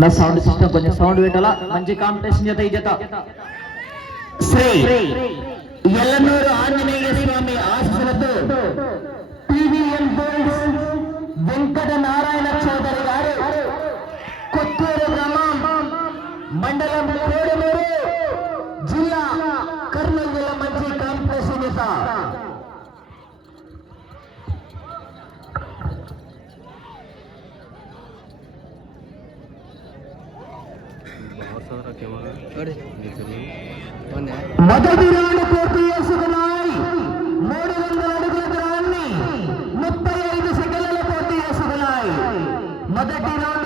నా sound system కొంచెం sound పెట్టాలా? మంచి కాంపిటీషన్ జత ఈ జత శ్రీ ఎల్లనూరు ఆంజనేయ స్వామి ఆశీస్సులతో టీవీఎన్ బోల్డ్స్ వెంకట నారాయణ చౌదరి గారు కొత్తూరు గ్రామం మండలం కోడమూరు జిల్లా కర్నూలు జిల్లా మంచి కాంపిటీషన్ జత మొదటి రౌండ్ పూర్తి చేసుకున్నాయి మూడు వందల అడుగుల దూరాన్ని ముప్పై ఐదు సెకండ్లలో పూర్తి చేసుకున్నాయి మొదటి రౌండ్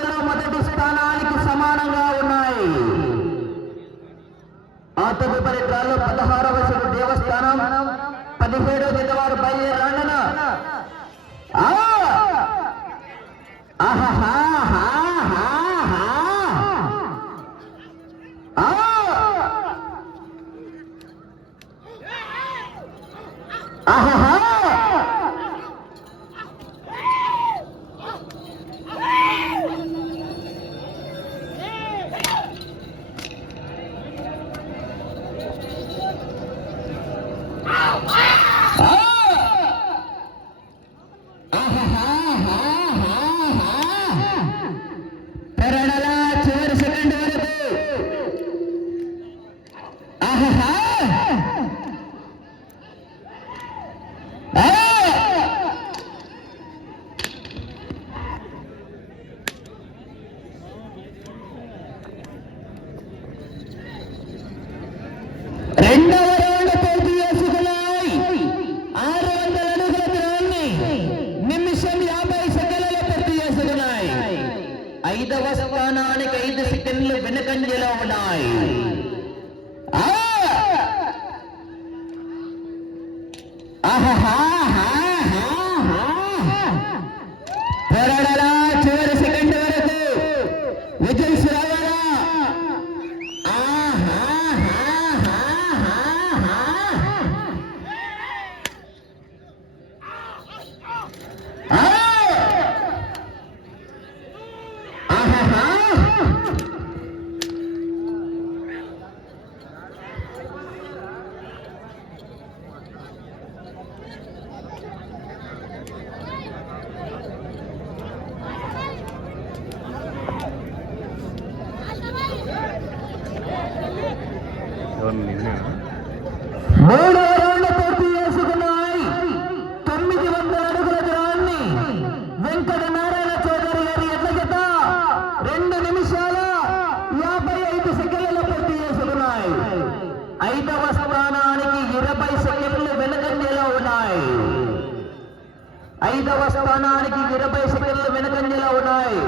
Ah! సెకండ్లు వెనుకంజలో ఉన్నాయి ఆ! ఆహాహాహాహాహా. పోరాడాలా చివరి సెకండ్ వరకు విజయ్ శ్రావణ మూడో రౌండ్ పూర్తి చేసుకున్నాయి. తొమ్మిది వందల అడుగుల దూరాన్ని వెంకట నారాయణ చౌదరి గారి ఎట్ల జత రెండు నిమిషాల యాభై ఐదు సెకండ్లలో పూర్తి చేసుకున్నాయి. ఐదవ స్థానానికి ఇరవై సెకండ్లు వెనుకంజలో ఉన్నాయి. ఐదవ స్థానానికి ఇరవై సెకండ్లు వెనుకంజలో ఉన్నాయి.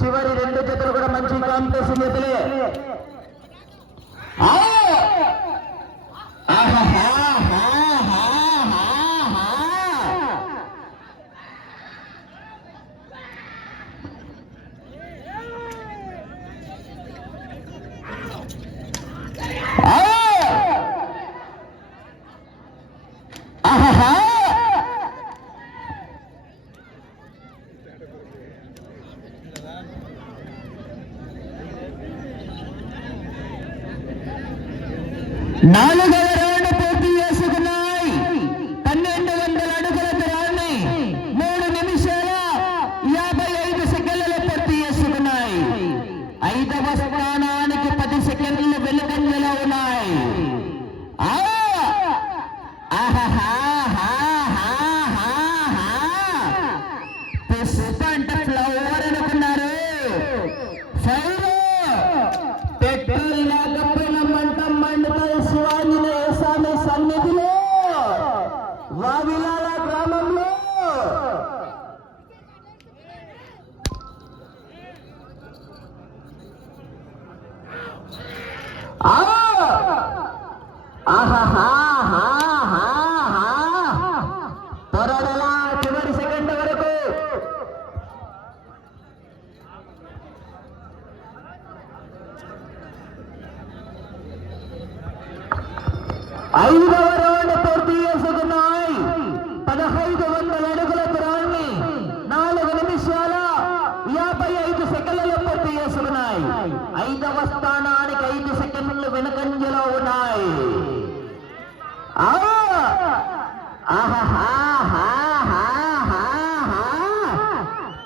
చివరి రెండు జతలు కూడా మంచి కాంపిటీషన్ జతలే నాలుగవ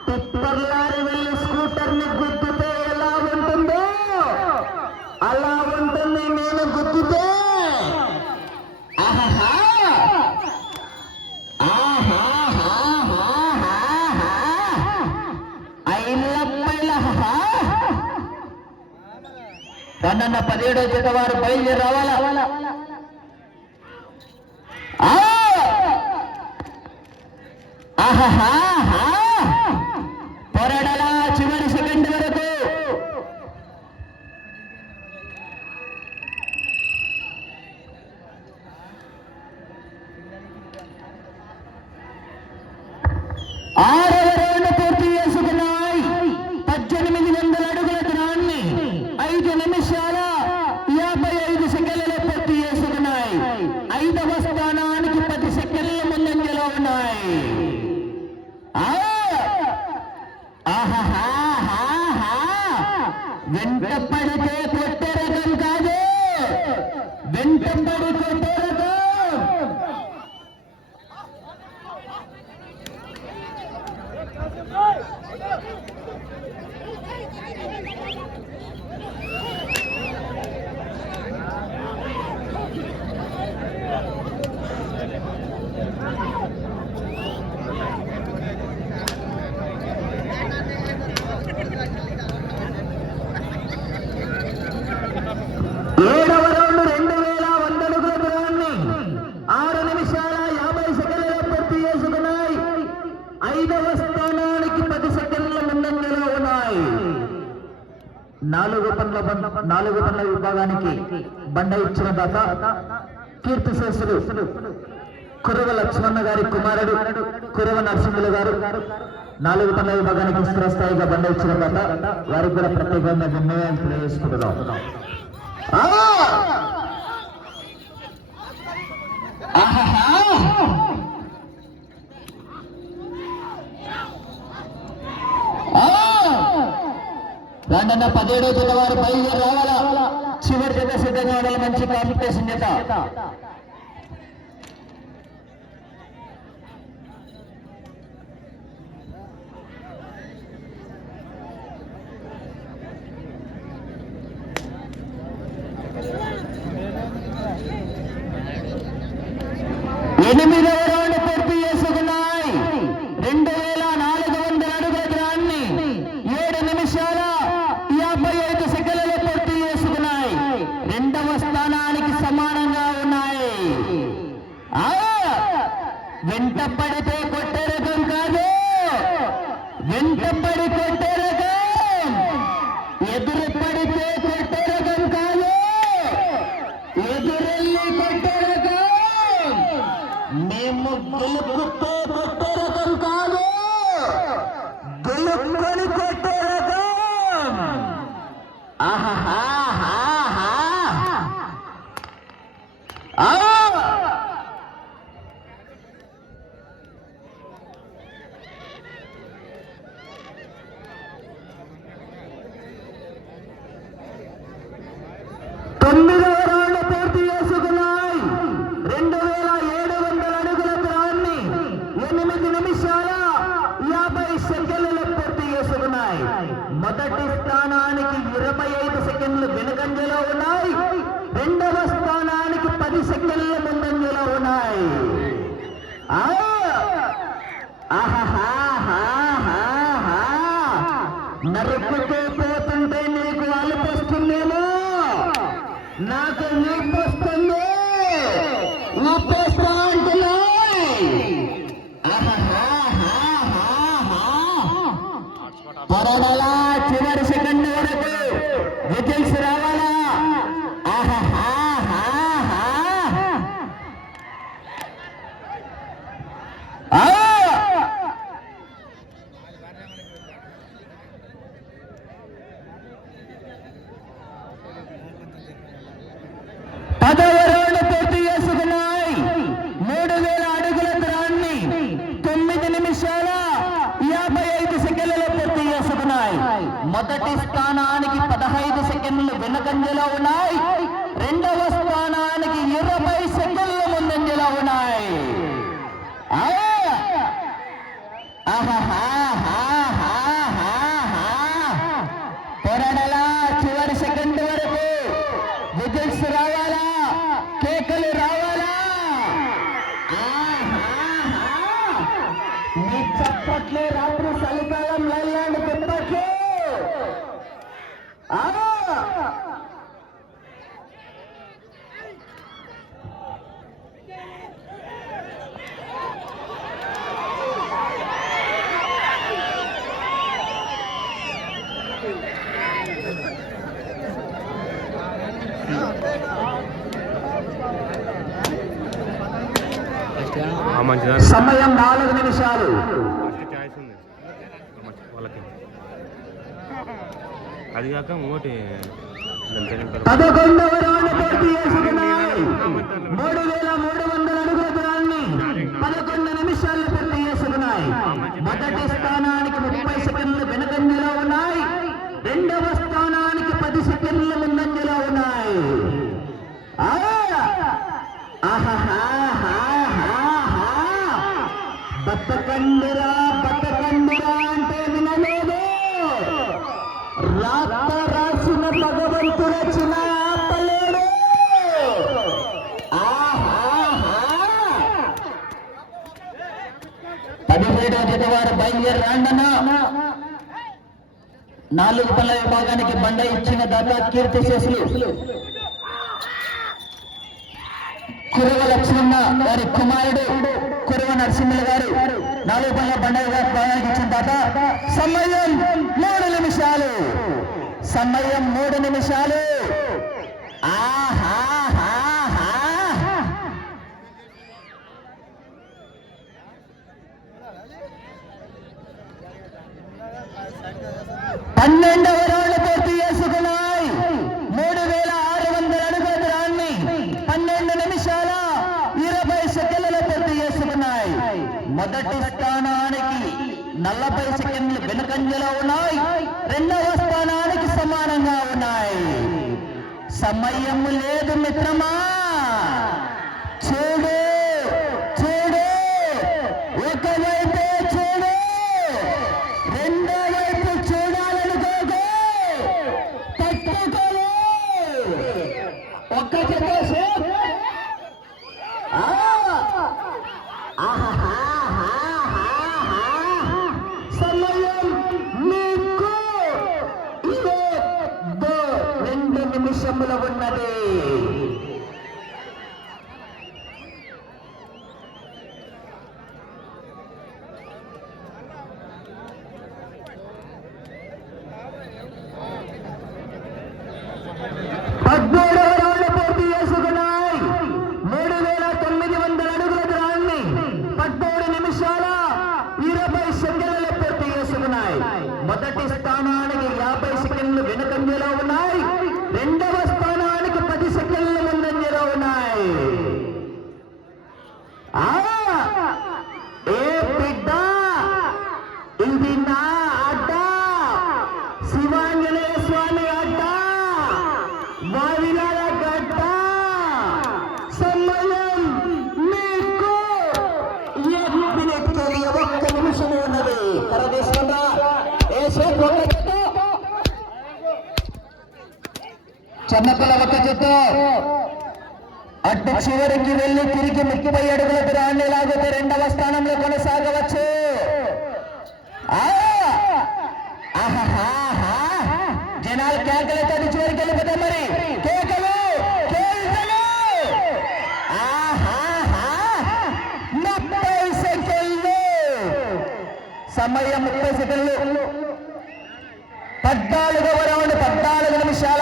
టిప్పర్లారి వెళ్ళి స్కూటర్ని గుద్దితే ఎలా ఉంటుందో? అలా ఉంటుంది నేను గుద్దితే. పన్నెండు పదిహేడో చేత వారు బయలుదేరి రావాలా? పోరాడాలా చివరి సెకండ్ వరకు ఆరు వెంట నాలుగు పనుల నాలుగు పనుల విభాగానికి బండ ఇచ్చిన దాత కీర్తిశేషుడు కురవ లక్ష్మణ గారి కుమారుడు కురవ నరసింహులు గారు. నాలుగు పనుల విభాగానికి స్థిరస్థాయిగా బండ ఇచ్చిన దాత వారికి కూడా ప్రత్యేకంగా నిర్ణయాలు తెలియజేసుకుంటున్నాం. రాండన్న పదిహేడో జిల్లా వారు బయలుదేరి రావాలా? చివరి జత సిద్ధంగా మంచి కాంపిటీషన్ చేత ಇಲ್ಲಿ ಬಿಡುತ್ತೆ ಕೊಟ್ಟೆ ರಕಂ ಕಾದು ಬಿಳುಕ್ಕಲು ಕೊಟ್ಟೆ ರಕಂ ಆಹಾ మొదటి స్థానానికి ఇరవై ఐదు సెకండ్లు వెనుకంజలో ఉన్నాయి. రెండవ స్థానానికి పది సెకండ్ల ముందంజలో ఉన్నాయి. বলে ఆగంజలో ఉన్నాయి. సమయం నాలుగు నిమిషాలు. అది కాక ఇంకోటి పదకొండవ రౌండ్ పూర్తి చేసుకున్నాయి. మూడు వేల మూడు వందల అడుగుల దూరాన్ని పదకొండు నిమిషాలు పూర్తి చేసుకున్నాయి. మొదటి స్థానానికి ముప్పై సెకండ్లు వెనకంజలో ఉన్నాయి. రెండవ స్థానానికి పది సెకండ్ల ముందంజలో ఉన్నాయి. బతకండిరా బతకండిరా అంటే వినలేదు. రాత రాసిన భగవంతుడు వచ్చిన ఆపలేడు. ఆహాహా! పదిహేడవ జత వారు బయలుదేరి రాండనా నాలుగు పళ్ళ విభాగానికి బండ ఇచ్చిన దాకా కీర్తి శేషులు కురవ లక్ష్మణ వారి కుమారుడు కురవ నరసింహుల గారు. నాలుగు పనుల బండ విభాగానికి ఇచ్చిన దాత సమయం మూడు నిమిషాలు. సమయం మూడు నిమిషాలు. ఆహాహాహా పన్నెండవ రౌండ్ పూర్తి చేసుకున్నాయి. మూడు వేల ఆరు వందల అడుగుల దూరాన్ని పన్నెండు నిమిషాల ఇరవై సెకండ్లు పూర్తి చేసుకున్నాయి. మొదటి స్థానానికి నలభై సెకండ్లు వెనుకంజలో ఉన్నాయి. రెండవ స్థానానికి సమానంగా ఉన్నాయి. సమయం లేదు మిత్రమా. చెన్నపిల్ల ఒక్క అడ్డు చివరికి వెళ్ళి తిరిగి ముప్పై అడుగులకు దూరాన్ని లాగితే రెండవ స్థానంలో కొనసాగవచ్చు. జనాలు కేకలతో చివరికి వెళ్ళిపోతాయి మరి. కేకలు! కేకలు! ముప్పై సెకండ్లు! సమయం ముప్పై సెకండ్లు. పద్నాలుగవ రౌండ్ పద్నాలుగు నిమిషాల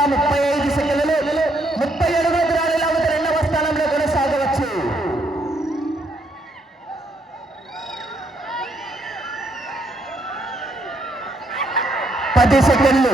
సెకండ్లు